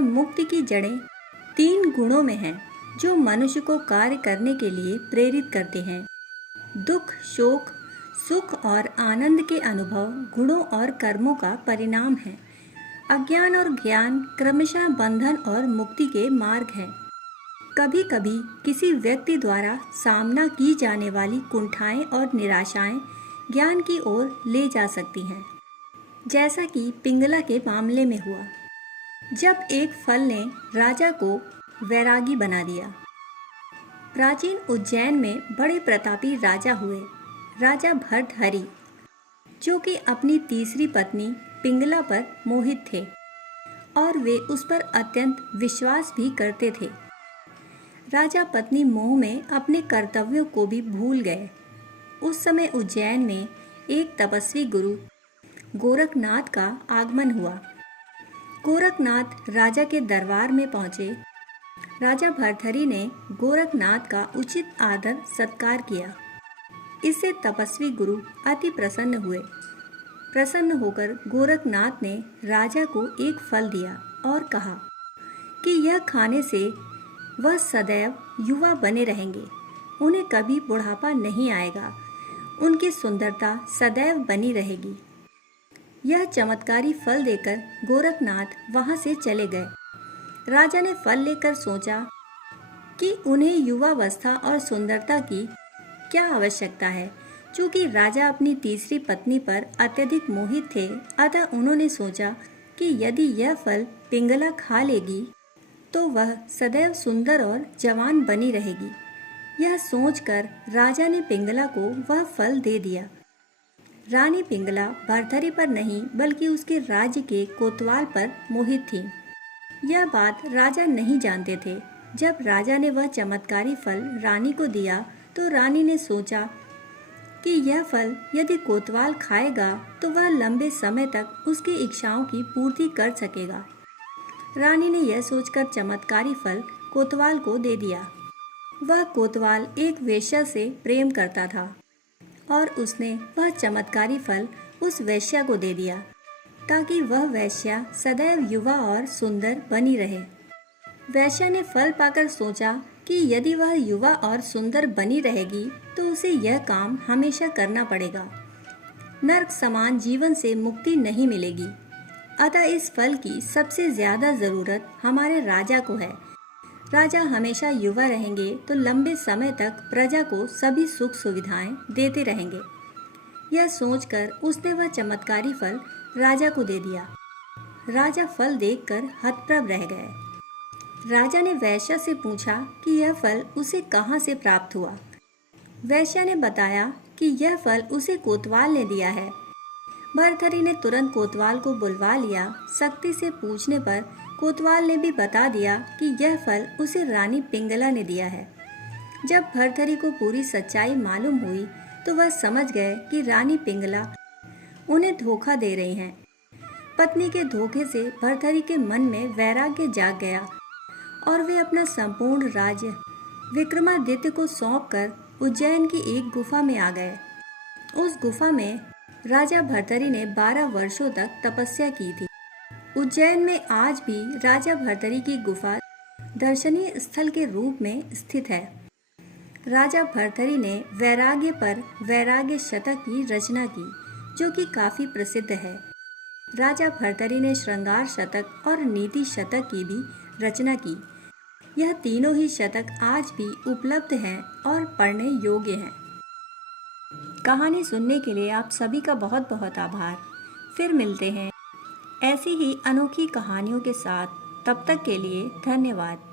और मुक्ति की जड़ें 3 गुणों में हैं, जो मनुष्य को कार्य करने के लिए प्रेरित करते हैं। दुख, शोक, सुख और आनंद के अनुभव गुणों और कर्मों का परिणाम है। अज्ञान और ज्ञान क्रमशः बंधन और मुक्ति के मार्ग हैं। कभी कभी किसी व्यक्ति द्वारा सामना की जाने वाली कुंठाएं और निराशाएं ज्ञान की ओर ले जा सकती हैं, जैसा कि पिंगला के मामले में हुआ, जब एक फल ने राजा को वैरागी बना दिया। प्राचीन उज्जैन में बड़े प्रतापी राजा हुए, राजा भर्तहरि, जो कि अपनी तीसरी पत्नी पिंगला पर मोहित थे और वे उस पर अत्यंत विश्वास भी करते थे। राजा पत्नी मोह में अपने कर्तव्यों को भी भूल गए। उस समय उज्जैन में एक तपस्वी गुरु गोरखनाथ का आगमन हुआ। गोरखनाथ राजा के दरबार में पहुंचे। राजा भर्तहरि ने गोरखनाथ का उचित आदर सत्कार किया। इससे तपस्वी गुरु अति प्रसन्न हुए। प्रसन्न होकर गोरखनाथ ने राजा को एक फल दिया और कहा कि यह खाने से वह सदैव युवा बने रहेंगे, उन्हें कभी बुढ़ापा नहीं आएगा, उनकी सुंदरता सदैव बनी रहेगी। यह चमत्कारी फल देकर गोरखनाथ वहां से चले गए। राजा ने फल लेकर सोचा कि उन्हें युवावस्था और सुंदरता की क्या आवश्यकता है। चूँकि राजा अपनी तीसरी पत्नी पर अत्यधिक मोहित थे, अतः उन्होंने सोचा कि यदि यह फल पिंगला खा लेगी तो वह सदैव सुंदर और जवान बनी रहेगी। यह सोचकर राजा ने पिंगला को वह फल दे दिया। रानी पिंगला भर्तहरि पर नहीं बल्कि उसके राज्य के कोतवाल पर मोहित थी। यह बात राजा नहीं जानते थे। जब राजा ने वह चमत्कारी फल रानी को दिया तो रानी ने सोचा कि यह फल यदि कोतवाल खाएगा तो वह लंबे समय तक उसकी इच्छाओं की पूर्ति कर सकेगा। रानी ने यह सोचकर चमत्कारी फल कोतवाल को दे दिया। वह कोतवाल एक वेश्या से प्रेम करता था और उसने वह चमत्कारी फल उस वेश्या को दे दिया ताकि वह वेश्या सदैव युवा और सुंदर बनी रहे। वेश्या ने फल पाकर सोचा कि यदि वह युवा और सुंदर बनी रहेगी तो उसे यह काम हमेशा करना पड़ेगा। नर्क समान जीवन से मुक्ति नहीं मिलेगी। अतः इस फल की सबसे ज्यादा जरूरत हमारे राजा को है। राजा हमेशा युवा रहेंगे तो लंबे समय तक प्रजा को सभी सुख सुविधाएं देते रहेंगे। यह सोचकर उसने वह चमत्कारी फल राजा को दे दिया। राजा फल देखकर हतप्रभ रह गए। राजा ने वेश्या से पूछा कि यह फल उसे कहाँ से प्राप्त हुआ। वेश्या ने बताया कि यह फल उसे कोतवाल ने दिया है। भर्तहरि ने तुरंत कोतवाल को बुलवा लिया। सख्ती से पूछने पर कोतवाल ने भी बता दिया कि यह फल उसे रानी पिंगला ने दिया है। जब भर्तहरि को पूरी सच्चाई मालूम हुई तो वह समझ गए कि रानी पिंगला उन्हें धोखा दे रही हैं। पत्नी के धोखे से भर्तहरि के मन में वैराग्य जाग गया और वे अपना संपूर्ण राज्य विक्रमादित्य को सौंपकर उज्जैन की एक गुफा में आ गए। उस गुफा में राजा भर्तहरि ने 12 वर्षों तक तपस्या की थी। उज्जैन में आज भी राजा भर्तहरि की गुफा दर्शनीय स्थल के रूप में स्थित है। राजा भर्तहरि ने वैराग्य पर वैराग्य शतक की रचना की, जो कि काफी प्रसिद्ध है। राजा भर्तहरि ने श्रृंगार शतक और नीति शतक की भी रचना की। यह तीनों ही शतक आज भी उपलब्ध हैं और पढ़ने योग्य हैं। कहानी सुनने के लिए आप सभी का बहुत बहुत आभार। फिर मिलते हैं ऐसी ही अनोखी कहानियों के साथ। तब तक के लिए धन्यवाद।